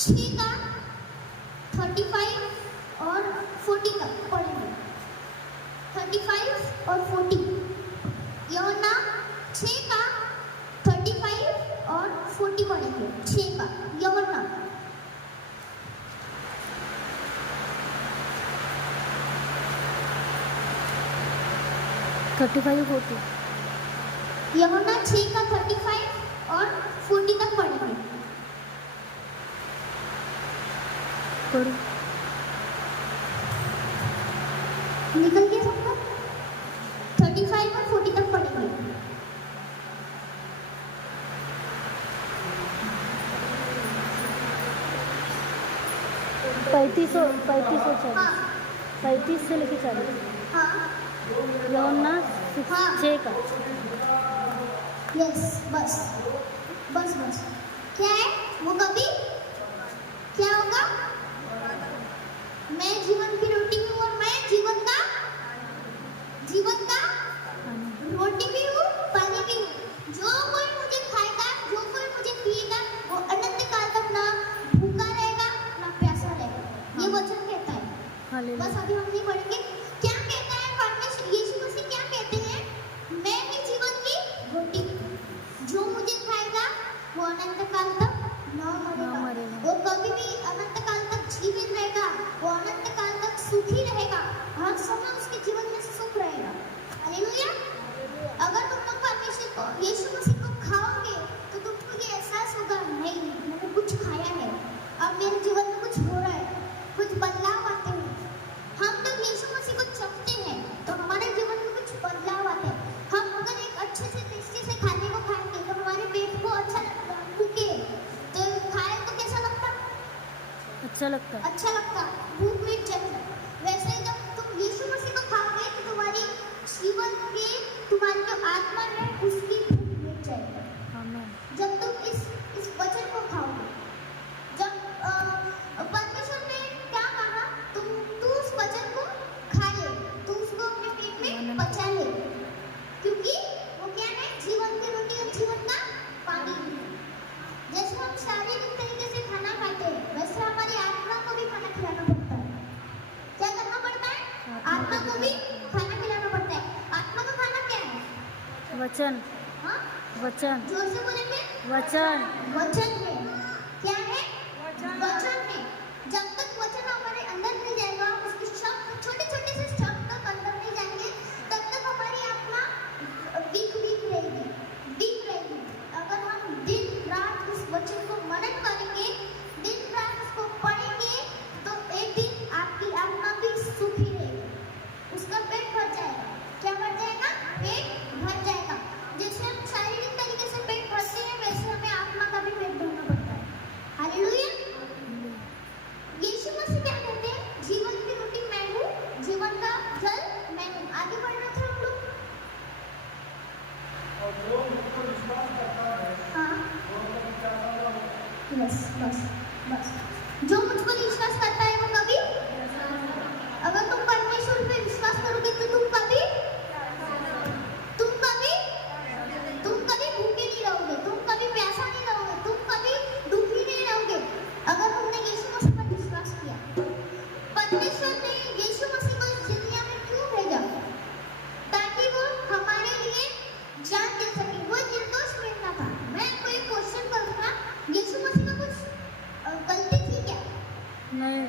6 का 35 और 40 तक पढ़ेंगे। 35 और 40। यूहन्ना 6 का 35 और 40 पढ़ेंगे। 6 का यूहन्ना। यूहन्ना 6 का 35 और 40 तक पढ़ेंगे। पढ़ो। निकल गया सबका? 35 और 40 तक पढ़ेंगे। पैंतीस हाँ 35 से लेके 40। हाँ यूहन्ना हाँ। 6 का। यस बस बस बस। क्या है वो? कभी क्या होगा? मैं जीवन की रोटी हूँ और मैं जीवन का रोटी भी हूँ, पानी भी हूँ। जो कोई मुझे खाएगा, जो कोई मुझे पिएगा, वो अनंत काल तक ना भूखा रहेगा ना प्यासा रहेगा। ये वचन कहता है। हालेलुया। बस अभी हम नहीं पढ़ेंगे। क्या कहता है परमेश्वर यीशु मसीह? क्या कहते हैं? मैं ही जीवन की रोटी हूँ। जो मुझे खाएगा वो अनंत काल तक न मरेगा। वो कभी भी अनंत काल तक जीवित रहेगा। वो अनंत काल तक सुखी रहेगा। हर समय उसके जीवन में सुख रहेगा। हालेलुया। अगर तुम लोग परमेश्वर को, यीशु मसीह को खाओगे तो तुमको ये एहसास होगा, नहीं मैंने कुछ खाया है, अब मेरे जीवन में कुछ हो रहा है, कुछ बदलाव आते हैं। हम जब यीशु मसीह को चखते हैं तो हमारे जीवन में कुछ बदलाव आते हैं। हम अगर एक अच्छे से टेस्टी से खाने को खाएंगे तो हमारे पेट को अच्छा भूखे तो खाए तो कैसा लगता? अच्छा लगता है। अच्छा लगता, भूख मिट जाती। वैसे जब तुम यीशु मसीह को खाओगे तो तुम्हारी जीवन की, तुम्हारी जो आत्मा है उसकी भूख मिट जाएगी। आमीन। जब तुम इस वचन को खाओगे, जब परमेश्वर ने क्या कहा, तू उस वचन को खा ले, तू उसको अपने पेट में पचा ले, क्योंकि वो क्या है? जीवन की रोटी और जीवन का पानी। जैसे हम शारीरिक तरीके से खाना खाते हैं वैसे हमारी आत्मा को भी खाना खिलाना पड़ता है। क्या करना पड़ता है? आत्मा को भी खाना खिलाना पड़ता है। आत्मा का खाना क्या है? वचन। हाँ वचन। जोर से बोलेंगे। वचन। वचन है। क्या है? वचन है। जब तक वचन हमारे अंदर नहीं जाएगा, उसके शब्द छोटे छोटे से शब्द तक अंदर नहीं जाएंगे, तब तक हमारी आत्मा वीक रहेगी। अगर हम दिन रात उस वचन को मनन करेंगे, दिन रात उसको पढ़ेंगे, तो एक दिन आपकी आत्मा भी सुखी रहेगी। उसका पेट भर जाएगा। क्या भर जाएगा? पेट भर जाएगा। जैसे हम शारीरिक तरीके से पेट भरते हैं वैसे हमें आत्मा का भी पेट भरना पड़ता है। हालेलुया। यीशु मसीह क्या कहते हैं? जीवन की रोटी मैं हूँ, जीवन का जल मैं हूँ। आगे बढ़ना था हम लोग। हाँ यस बस बस। जो मुझ पर विश्वास करता है वो कभी, अगर तुम परमेश्वर पे विश्वास करोगे तो तुम कभी भूखे नहीं रहोगे, तुम कभी प्यासा नहीं रहोगे, तुम कभी दुखी नहीं रहोगे। अगर तुमने यीशु मसीह पर विश्वास किया। परमेश्वर ने यीशु मसीह को इस दुनिया में क्यों भेजा? ताकि वो हमारे लिए जान दे सके। वो निर्दोष मरना था। मैं कोई क्वेश्चन करूंगा, यीशु मसीह का कुछ गलती थी क्या? नहीं।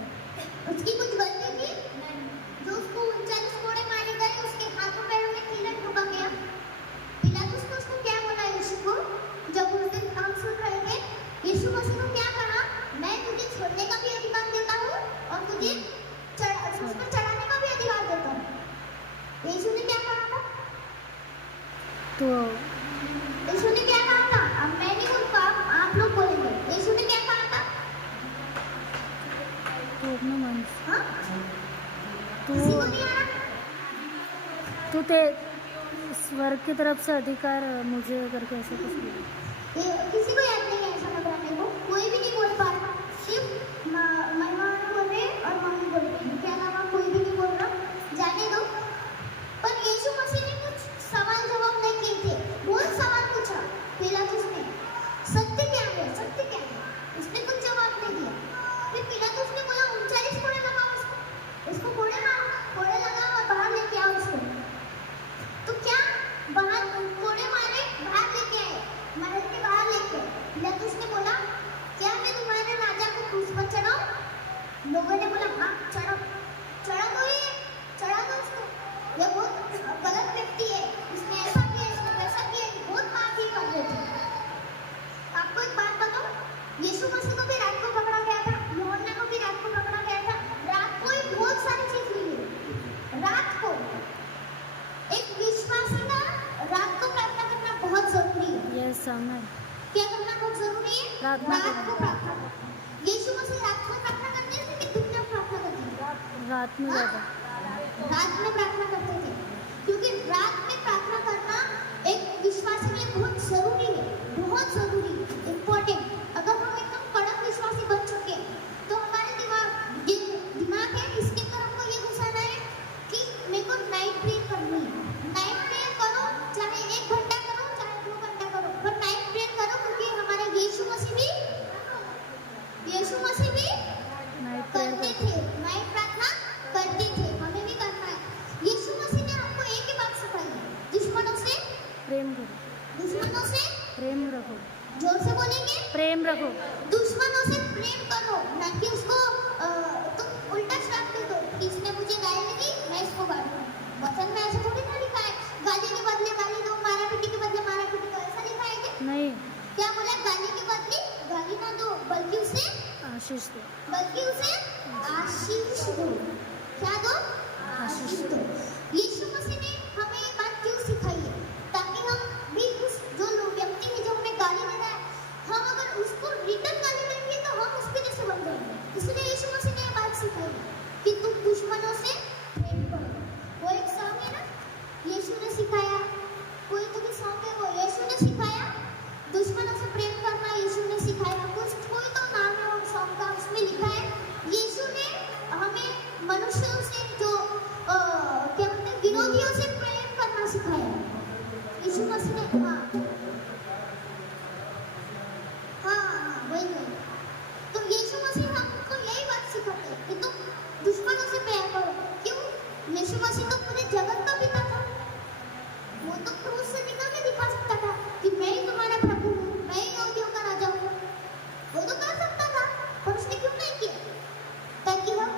उसकी कुछ गलती थी? जो उसको 39 कोड़े मारे गए, उसके हाथों पैरों में कीड़ा ठोका गया। पिलातुस ने उसको क्या बोला यीशु को? जब उस दिन हम सुन रहे थे, यीशु मसीह को क्या कहा? मैं तुझे छोड़ने का भी अधिकार देता हूँ और तुझे उस पर चढ़ाने का भी अधिकार देता हूँ। यीशु ने क्या कहा था? तो यीशु ने क्या कहा था? अब मैं नहीं बोलूँगा, आप लोग बोलेंगे। यीशु ने क्या कहा था? अपने मन हाँ? तो किसी को नहीं आ रहा? तो ते स्वर्ग की तरफ से अधिकार मुझे करके ऐसा कुछ बोला। किसी को याद नहीं है ऐसा लग रहा है मेरे को। कोई भी नहीं बोल पा रहा, सिर्फ मेहमान बोल रहे और मम्मी बोल रही है। क्या नाम? कोई भी नहीं बोल रहा, जाने दो। पर यीशु मसीह ने कुछ सवाल जवाब नहीं किए थे। बहुत सवाल पूछा पिलातुस ने, सत्य क्या है, सत्य क्या है? उसने कुछ जवाब नहीं दिया। मेरे सामने है। क्या करना बहुत जरूरी है? प्रार्थना रात करना। को प्रार्थना करना। यीशु मसीह रात को प्रार्थना करते थे कि दिन में प्रार्थना करते थे? रात में हाँ? ज़्यादा। रात में प्रार्थना करते थे, क्योंकि रात में प्रार्थना करना एक विश्वासी के लिए बहुत जरूरी है, बहुत जरूरी, इम्पोर्टेंट। अगर हम एकदम कड़क विश्वासी बन चुके हैं, तो हमारे दिमाग है, इसके अंदर हमको ये घुसाना है कि मेरे को नाइट प्रेयर करनी है। नाइट प्रेयर करो, चाहे 1 घंटा करो, चाहे 2 घंटा करो, पर नाइट प्रेयर करो, क्योंकि हमारे यीशु मसीह भी नाइट प्रेयर करते थे, नाइट प्रार्थना करते थे, हमें भी करना है। यीशु मसीह ने हमको एक ही बात सिखाई है, दुश्मनों से प्रेम रखो। जोर से बोलेंगे, प्रेम रखो। दुश्मनों से प्रेम करो, ना कि उसको तुम उल्टा श्राप दे दो कि इसने मुझे गाली दी, मैं इसको गालूं। वचन में ऐसा थोड़ी ना लिखा है, गाली के बदले गाली दो, मारा पीटी के बदले मारा पीटी दो, ऐसा लिखा है क्या? नहीं, क्या बोला? गाली के बदले गाली ना दो, बल्कि उसे आशीष दो। आशीष दो। क्या दो? आशीष दो। यीशु मसीह ने हमें ये बात क्यों सिखाई है? ताकि हम भी उस जो लोग व्यक्ति है जो हमें गाली दे रहा है, हम अगर उसको रिटर्न गाली देंगे तो हम उसके जैसे बन जाएंगे। इसलिए यीशु मसीह ने ये बात सिखाई कि तुम दुश्मनों से प्रेम करो। वो एक सॉन्ग है ना, यीशु ने सिखाया, कोई तो भी सॉन्ग है, वो यीशु ने सिखाया, दुश्मनों से प्रेम करना यीशु ने सिखाया। कोई तो नाम है उस सॉन्ग का, उसमें लिखा है यीशु ने हमें मनुष्यों से जो क्या बोलते हैं, विरोधियों से प्रेम करना सिखाया। यीशु मसीह ने वही। तो यीशु मसीह हमको यही बात सिखाते हैं कि तुम दुश्मनों से प्रेम करो। क्यों? यीशु मसीह तो पूरे जगत का पिता था, वो तो क्रूस से निकल के दिखा सकता था कि मैं ही तुम्हारा प्रभु हूँ, मैं ही यहूदियों का राजा हूँ। वो तो कर सकता था, पर उसने क्यों नहीं किया? ताकि हम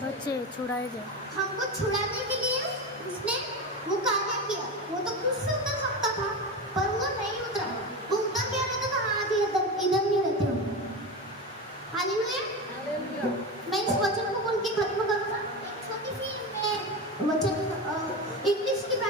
बच्चे छुड़ाए जाए। हमको छुड़ाने के लिए उसने वो कार्य किया। वो तो खुद से उतर सकता था, पर वो नहीं उतरा। वो उतर क्या रहता था? हाँ जी, इधर नहीं रहते हो। हालेलुया।